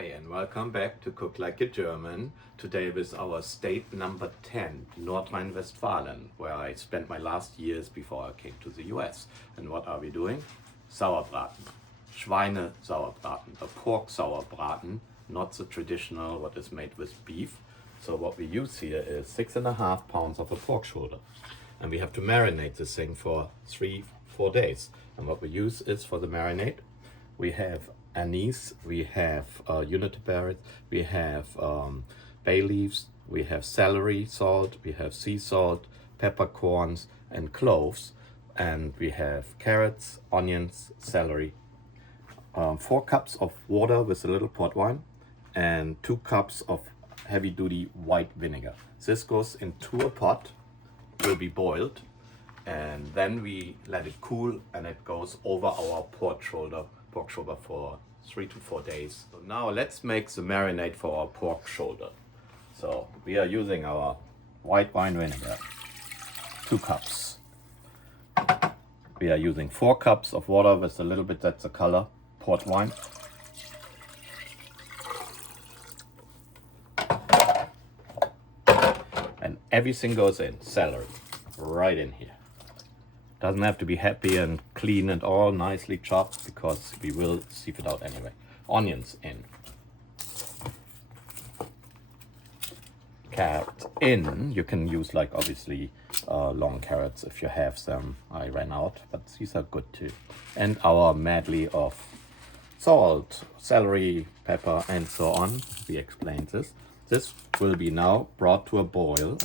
Hi and welcome back to Cook Like a German. Today with our state number 10, Nordrhein-Westfalen, where I spent my last years before I came to the US. And what are we doing? Sauerbraten. Schweine Sauerbraten, a pork Sauerbraten, not the traditional what is made with beef. So what we use here is 6.5 pounds of a pork shoulder. And we have to marinate this thing for 3-4 days. And what we use is for the marinade, we have anise, we have juniper berries, we have bay leaves, we have celery salt, we have sea salt, peppercorns and cloves, and we have carrots, onions, celery, 4 cups of water with a little port wine, and 2 cups of heavy duty white vinegar. This goes into a pot, will be boiled, and then we let it cool and it goes over our pork shoulder for 3 to 4 days. So now let's make the marinade for our pork shoulder. So we are using our white wine vinegar, 2 cups. We are using 4 cups of water with a little bit, that's the color, port wine. And everything goes in, celery, right in here. Doesn't have to be happy and clean and all nicely chopped because we will sieve it out anyway. Onions in. Carrots in. You can use like obviously long carrots if you have them. I ran out, but these are good too. And our medley of salt, celery, pepper and so on. We explained this. This will be now brought to a boil.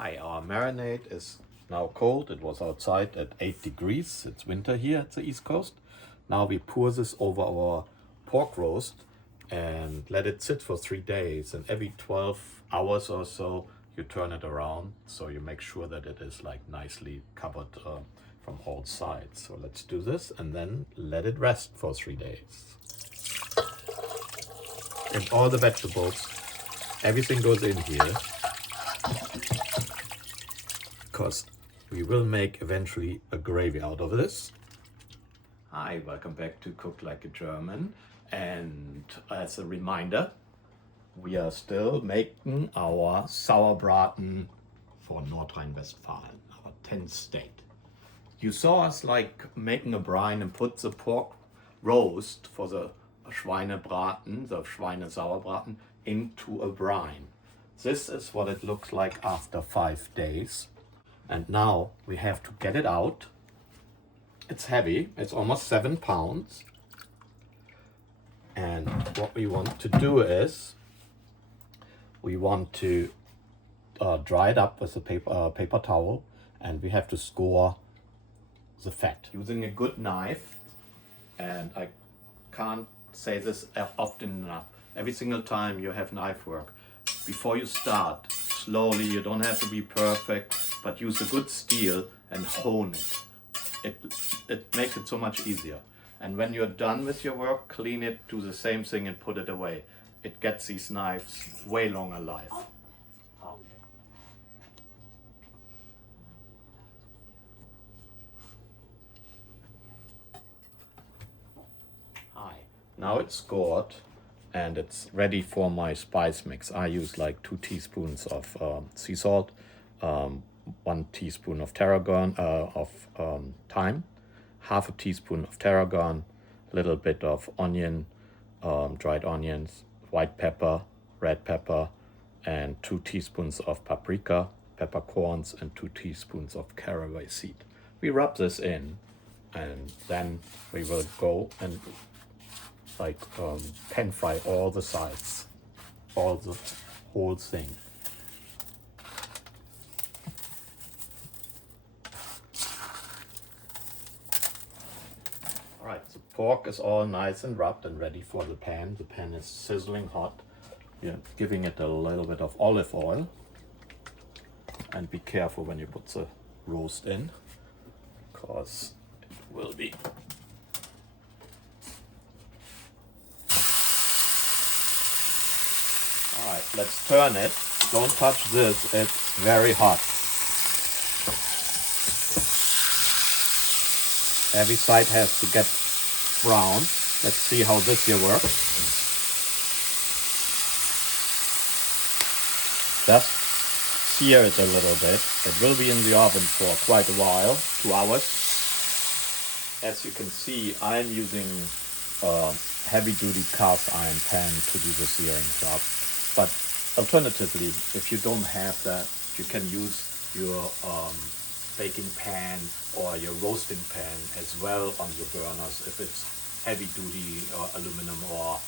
Hi, our marinade is now cold. It was outside at 8 degrees. It's winter here at the East Coast. Now we pour this over our pork roast and let it sit for 3 days. And every 12 hours or so, you turn it around. So you make sure that it is like nicely covered from all sides. So let's do this and then let it rest for 3 days. And all the vegetables, everything goes in here. Because we will make eventually a gravy out of this. Hi, welcome back to Cook Like a German. And as a reminder, we are still making our Sauerbraten for Nordrhein-Westfalen, our 10th state. You saw us like making a brine and put the pork roast for the Schweinebraten, the Schweine Sauerbraten, into a brine. This is what it looks like after 5 days. And now we have to get it out. It's heavy, it's almost 7 pounds. And what we want to do is, we want to dry it up with a paper towel, and we have to score the fat. Using a good knife, and I can't say this often enough. Every single time you have knife work, before you start, slowly, you don't have to be perfect, but use a good steel and hone it. It makes it so much easier. And when you're done with your work, clean it, do the same thing and put it away. It gets these knives way longer life. Hi. Now it's scored and it's ready for my spice mix. I use like 2 teaspoons of sea salt, 1 teaspoon of tarragon, thyme, half a teaspoon of tarragon, a little bit of onion, dried onions, white pepper, red pepper, and 2 teaspoons of paprika, peppercorns, and 2 teaspoons of caraway seed. We rub this in, and then we will go and like pan fry all the sides, all the whole thing. Alright, the pork is all nice and rubbed and ready for the pan. The pan is sizzling hot. We're giving it a little bit of olive oil. And be careful when you put the roast in, because it will be. Alright, let's turn it. Don't touch this, it's very hot. Every side has to get brown. Let's see how this here works. Just sear it a little bit. It will be in the oven for quite a while, 2 hours. As you can see, I'm using a heavy-duty cast iron pan to do the searing job. But alternatively, if you don't have that, you can use your baking pan or your roasting pan as well on your burners if it's heavy-duty aluminum or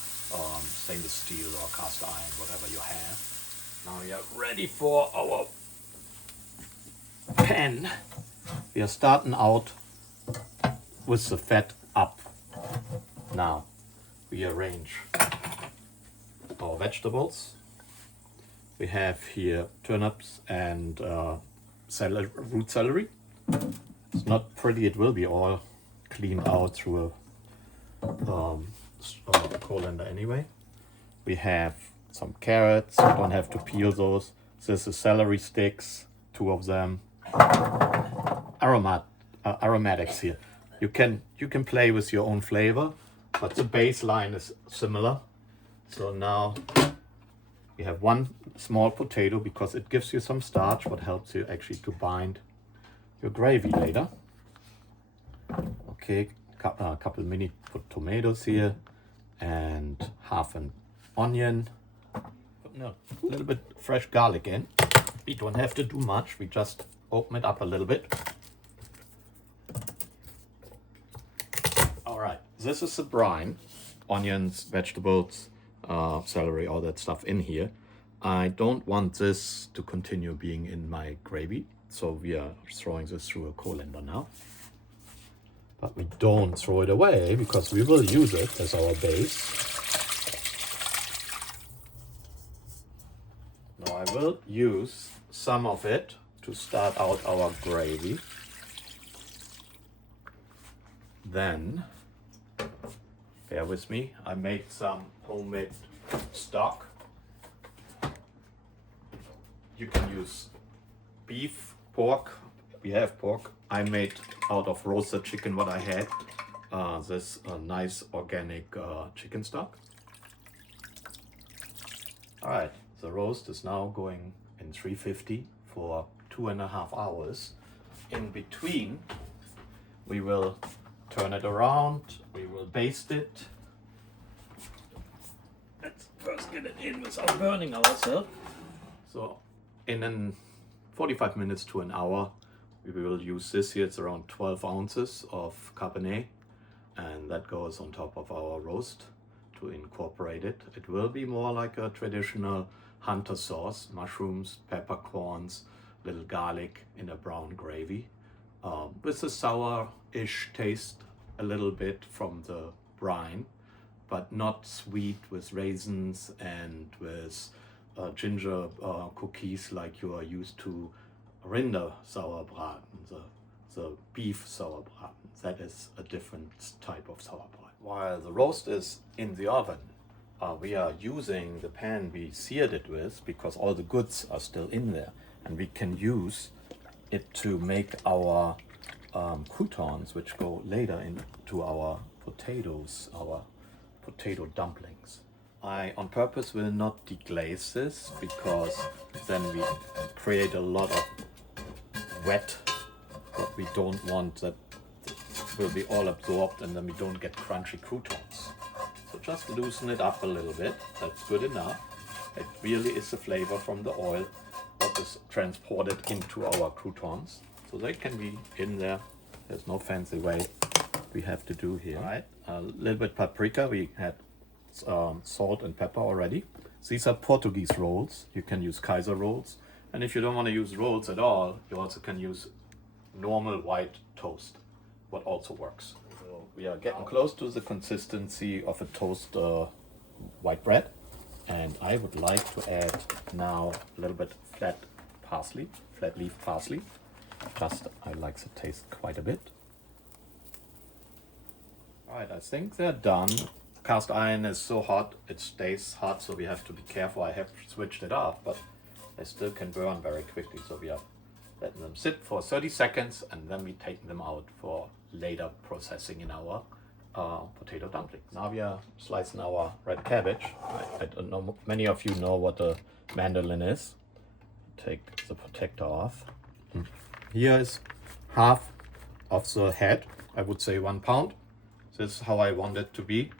stainless steel or cast iron, whatever you have. Now we are ready for our pan. We are starting out with the fat up. Now we arrange our vegetables. We have here turnips and root celery. It's not pretty, it will be all cleaned out through a colander anyway. We have some carrots, you don't have to peel those. This is celery sticks, 2 of them. Aromatics here. You can play with your own flavor, but the baseline is similar. So now we have 1 small potato because it gives you some starch, what helps you actually to bind your gravy later. Okay, a couple mini tomatoes here and half an onion. No, a little bit fresh garlic in. We don't have to do much, we just open it up a little bit. Alright, this is the brine. Onions, vegetables, celery, all that stuff in here. I don't want this to continue being in my gravy, so we are throwing this through a colander now. But we don't throw it away because we will use it as our base. Now I will use some of it to start out our gravy. Then, bear with me, I made some homemade stock. You can use beef, pork. We have pork. I made out of roasted chicken what I had. This nice organic chicken stock. Alright, the roast is now going in 350 for 2.5 hours. In between, we will turn it around, we will baste it. Let's first get it in without burning ourselves. So in 45 minutes to an hour, we will use this here. It's around 12 ounces of Cabernet, and that goes on top of our roast to incorporate it. It will be more like a traditional hunter sauce, mushrooms, peppercorns, little garlic in a brown gravy, with a sour-ish taste a little bit from the brine, but not sweet with raisins and with ginger cookies like you are used to Rinder Sauerbraten, the beef Sauerbraten. That is a different type of Sauerbraten. While the roast is in the oven, we are using the pan we seared it with because all the goods are still in there, and we can use it to make our croutons, which go later into our potatoes, our potato dumplings. I on purpose will not deglaze this because then we create a lot of wet, but we don't want that will be all absorbed and then we don't get crunchy croutons. So just loosen it up a little bit, that's good enough. It really is the flavor from the oil that is transported into our croutons. So they can be in there, there's no fancy way we have to do here. Right. A little bit paprika, we had salt and pepper already. These are Portuguese rolls, you can use Kaiser rolls. And if you don't want to use rolls at all, you also can use normal white toast, what also works. So we are getting close to the consistency of a toast white bread. And I would like to add now a little bit flat leaf parsley. Just, I like the taste quite a bit. Alright, I think they're done. Cast iron is so hot, it stays hot, so we have to be careful. I have switched it off, but they still can burn very quickly. So we are letting them sit for 30 seconds and then we take them out for later processing in our potato dumplings. Now we are slicing our red cabbage. I don't know, many of you know what a mandolin is. Take the protector off. Here is half of the head, I would say 1 pound. This is how I want it to be.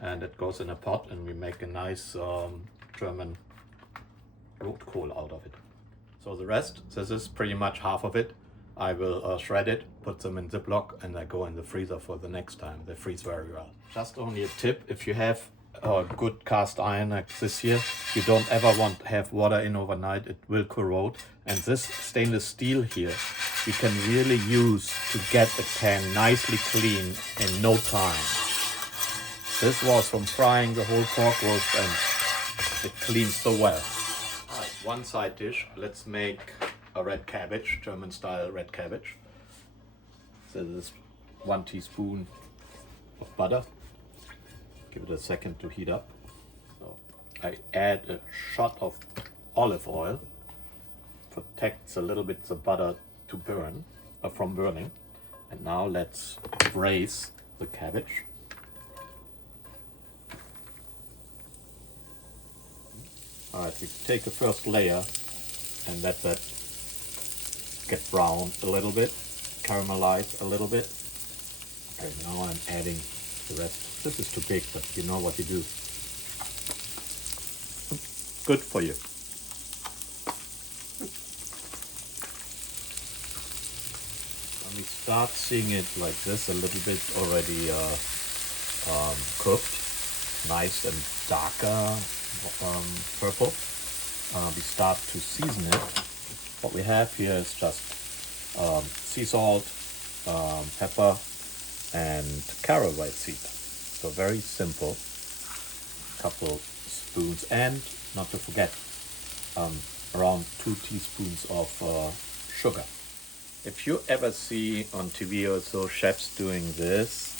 And it goes in a pot and we make a nice German rotkohl out of it. So the rest, this is pretty much half of it. I will shred it, put them in Ziploc, and I go in the freezer for the next time. They freeze very well. Just only a tip, if you have a good cast iron like this here, you don't ever want to have water in overnight, it will corrode. And this stainless steel here, you can really use to get the pan nicely clean in no time. This was from frying the whole pork roast and it cleans so well. All right, one side dish, let's make a red cabbage, German style red cabbage. So this is 1 teaspoon of butter. Give it a second to heat up. So I add a shot of olive oil. Protects a little bit the butter to burn, from burning. And now let's braise the cabbage. All right, we take the first layer and let that get brown a little bit, caramelize a little bit. Okay, now I'm adding the rest. This is too big, but you know what you do. Good for you. When we start seeing it like this, a little bit already cooked, nice and darker purple, we start to season it. What we have here is just sea salt, pepper, and caraway seed. So very simple. Couple spoons, and not to forget, around 2 teaspoons of sugar. If you ever see on TV or so chefs doing this,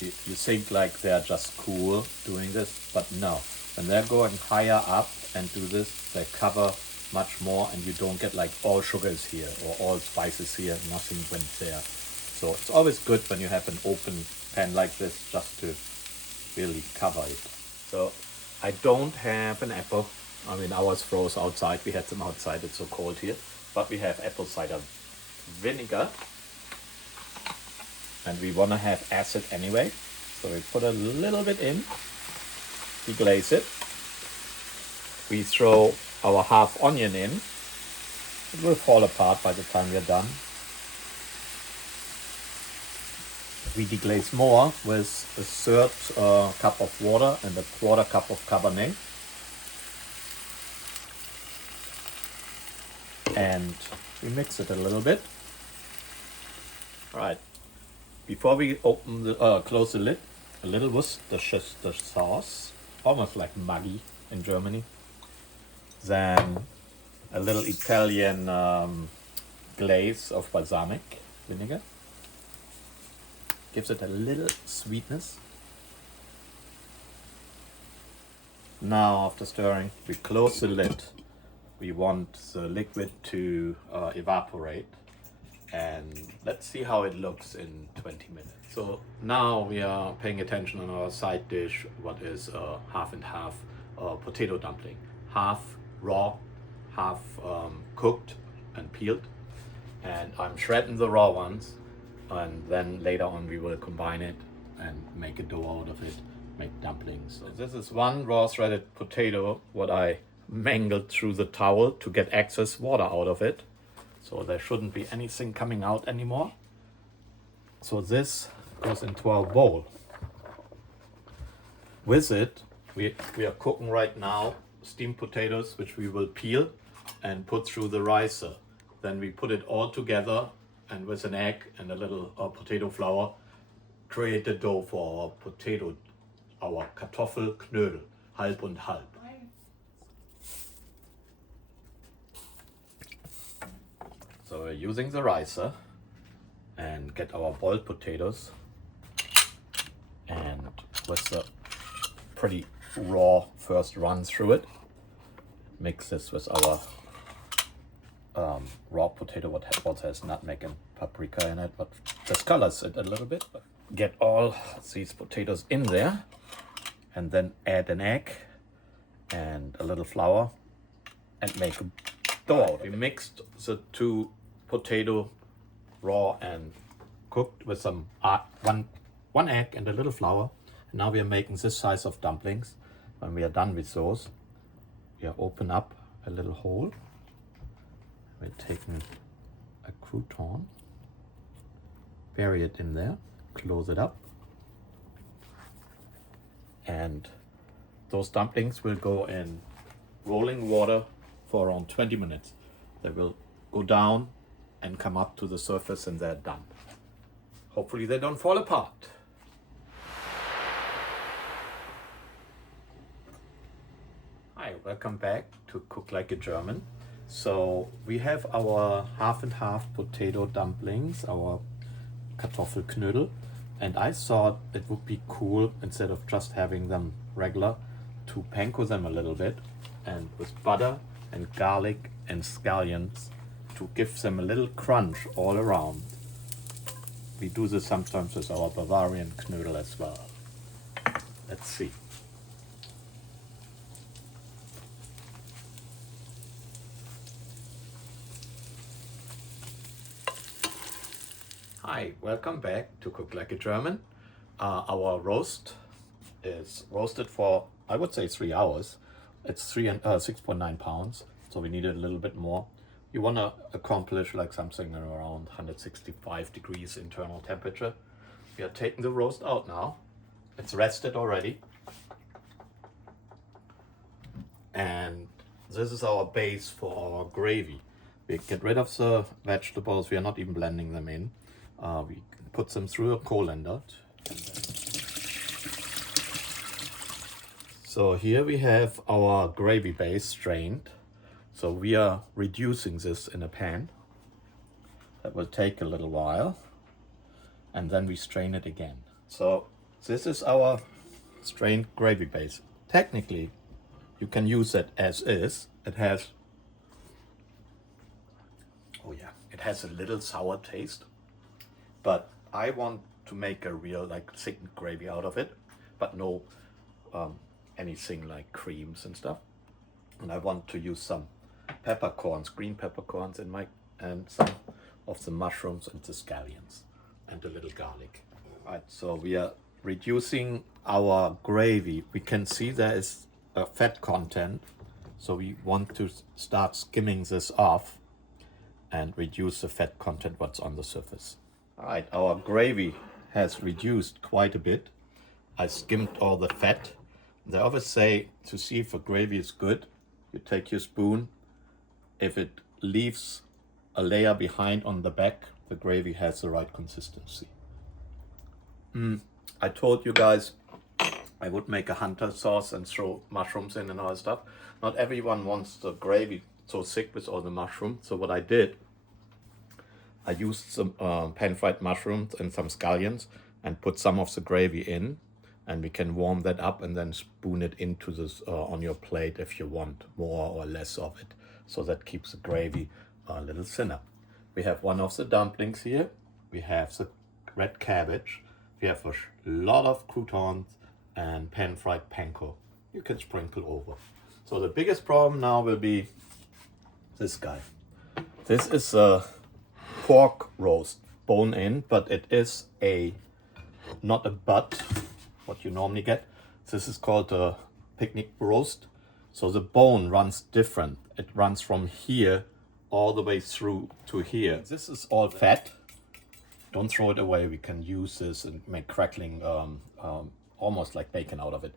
you think like they're just cool doing this, but no. When they're going higher up and do this, they cover much more and you don't get like all sugars here or all spices here, nothing went there. So it's always good when you have an open pan like this just to really cover it. So I don't have an apple. I mean, ours froze outside. We had them outside, it's so cold here. But we have apple cider vinegar. And we want to have acid anyway. So we put a little bit in, deglaze it. We throw our half onion in. It will fall apart by the time we're done. We deglaze more with a third cup of water and a quarter cup of Cabernet. And we mix it a little bit. All right. Before we open the close the lid, a little Worcestershire sauce, almost like Maggi in Germany. Then a little Italian glaze of balsamic vinegar. Gives it a little sweetness. Now, after stirring, we close the lid. We want the liquid to evaporate. And let's see how it looks in 20 minutes. So now we are paying attention on our side dish, what is half and half potato dumpling. Half raw, half cooked and peeled. And I'm shredding the raw ones. And then later on we will combine it and make a dough out of it, make dumplings. So this is one raw shredded potato, what I mangled through the towel to get excess water out of it. So there shouldn't be anything coming out anymore. So this goes into our bowl. With it, we are cooking right now steamed potatoes, which we will peel and put through the ricer. Then we put it all together and with an egg and a little potato flour, create a dough for our potato, our Kartoffelknödel, halb und halb. So we're using the ricer and get our boiled potatoes, and with the pretty raw first run through it, mix this with our raw potato, what also has nutmeg and paprika in it, but discolors it a little bit. But get all these potatoes in there, and then add an egg and a little flour and make a dough. We mixed the two potato raw and cooked with some one egg and a little flour. And now we are making this size of dumplings. When we are done with those, we open up a little hole. We're taking a crouton, bury it in there, close it up, and those dumplings will go in rolling water for around 20 minutes. They will go down and come up to the surface and they're done. Hopefully they don't fall apart. Hi, welcome back to Cook Like a German. So we have our half and half potato dumplings, our Kartoffelknödel, and I thought it would be cool, instead of just having them regular, to panko them a little bit, and with butter and garlic and scallions to give them a little crunch all around. We do this sometimes with our Bavarian Knödel as well. Let's see. Hi, welcome back to Cook Like a German. Our roast is roasted for, I would say, 3 hours. It's 6.9 pounds, so we needed a little bit more. You want to accomplish like something around 165 degrees internal temperature. We are taking the roast out now. It's rested already. And this is our base for our gravy. We get rid of the vegetables. We are not even blending them in. We put them through a colander. So here we have our gravy base strained. So we are reducing this in a pan. That will take a little while. And then we strain it again. So this is our strained gravy base. Technically, you can use it as is. It has, oh yeah, it has a little sour taste. But I want to make a real like thickened gravy out of it, but no anything like creams and stuff. And I want to use some peppercorns, green peppercorns in my, and some of the mushrooms and the scallions and a little garlic. Right, so we are reducing our gravy. We can see there is a fat content, so we want to start skimming this off and reduce the fat content what's on the surface. All right, our gravy has reduced quite a bit. I skimmed all the fat. They always say to see if a gravy is good, you take your spoon. If it leaves a layer behind on the back, the gravy has the right consistency. I told you guys I would make a hunter sauce and throw mushrooms in and all that stuff. Not everyone wants the gravy so thick with all the mushrooms. So what I did, I used some pan-fried mushrooms and some scallions and put some of the gravy in, and we can warm that up and then spoon it into this on your plate if you want more or less of it. So that keeps the gravy a little thinner. We have one of the dumplings here. We have the red cabbage. We have a lot of croutons and pan-fried panko. You can sprinkle over. So the biggest problem now will be this guy. This is a pork roast, bone in, but it is not a butt, what you normally get. This is called a picnic roast. So the bone runs different. It runs from here all the way through to here. This is all fat. Don't throw it away. We can use this and make crackling, almost like bacon out of it.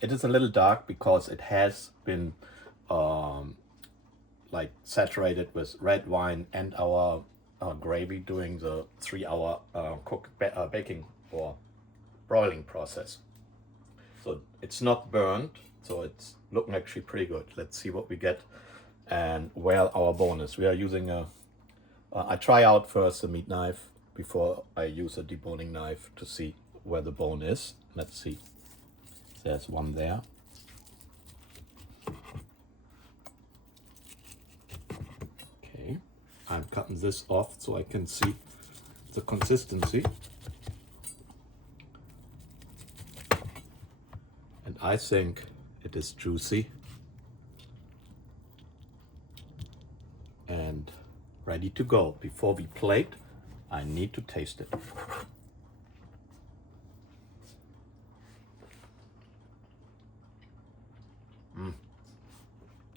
It is a little dark because it has been like saturated with red wine and our gravy during the 3-hour baking or broiling process. So it's not burned, so it's looking actually pretty good. Let's see what we get and where our bone is. We are using I try out first the meat knife before I use a deboning knife to see where the bone is. Let's see. There's one there. I'm cutting this off so I can see the consistency. I think it is juicy and ready to go. Before we plate, I need to taste it.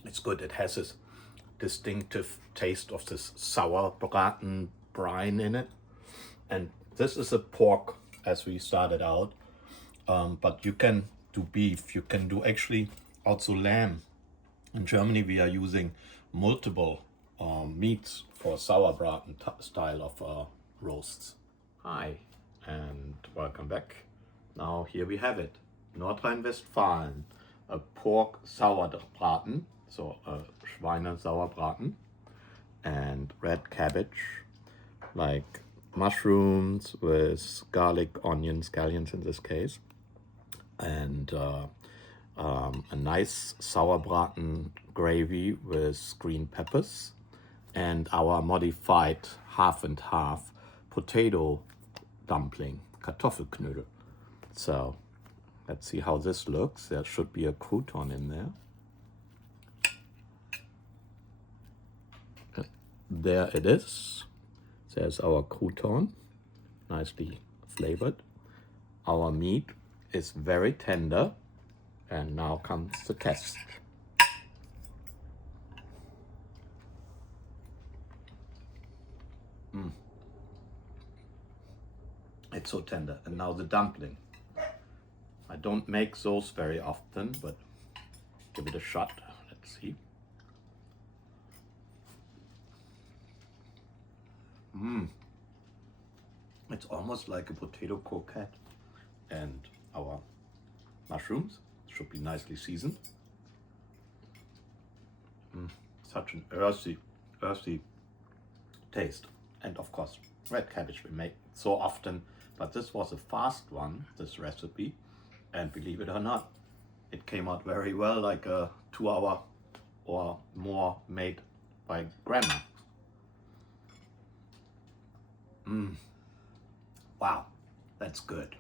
It's good. It has this distinctive taste of this Sauerbraten brine in it. And this is a pork as we started out. But you can do beef. You can do actually also lamb. In Germany, we are using multiple meats for Sauerbraten style of roasts. Hi, and welcome back. Now here we have it. Nordrhein-Westfalen. A pork Sauerbraten, so a Schweine Sauerbraten, and red cabbage, like mushrooms with garlic, onions, scallions in this case, and a nice Sauerbraten gravy with green peppers, and our modified half and half potato dumpling, Kartoffelknödel. So let's see how this looks. There should be a crouton in there. There it is. There's our crouton, nicely flavored. Our meat is very tender. And now comes the test. It's so tender. And now the dumpling. I don't make those very often, but give it a shot. Let's see. It's almost like a potato croquette. And our mushrooms should be nicely seasoned. Such an earthy taste. And of course, red cabbage we make so often, but this was a fast one, this recipe. And believe it or not, it came out very well, like a 2-hour or more made by grandma. Wow, that's good.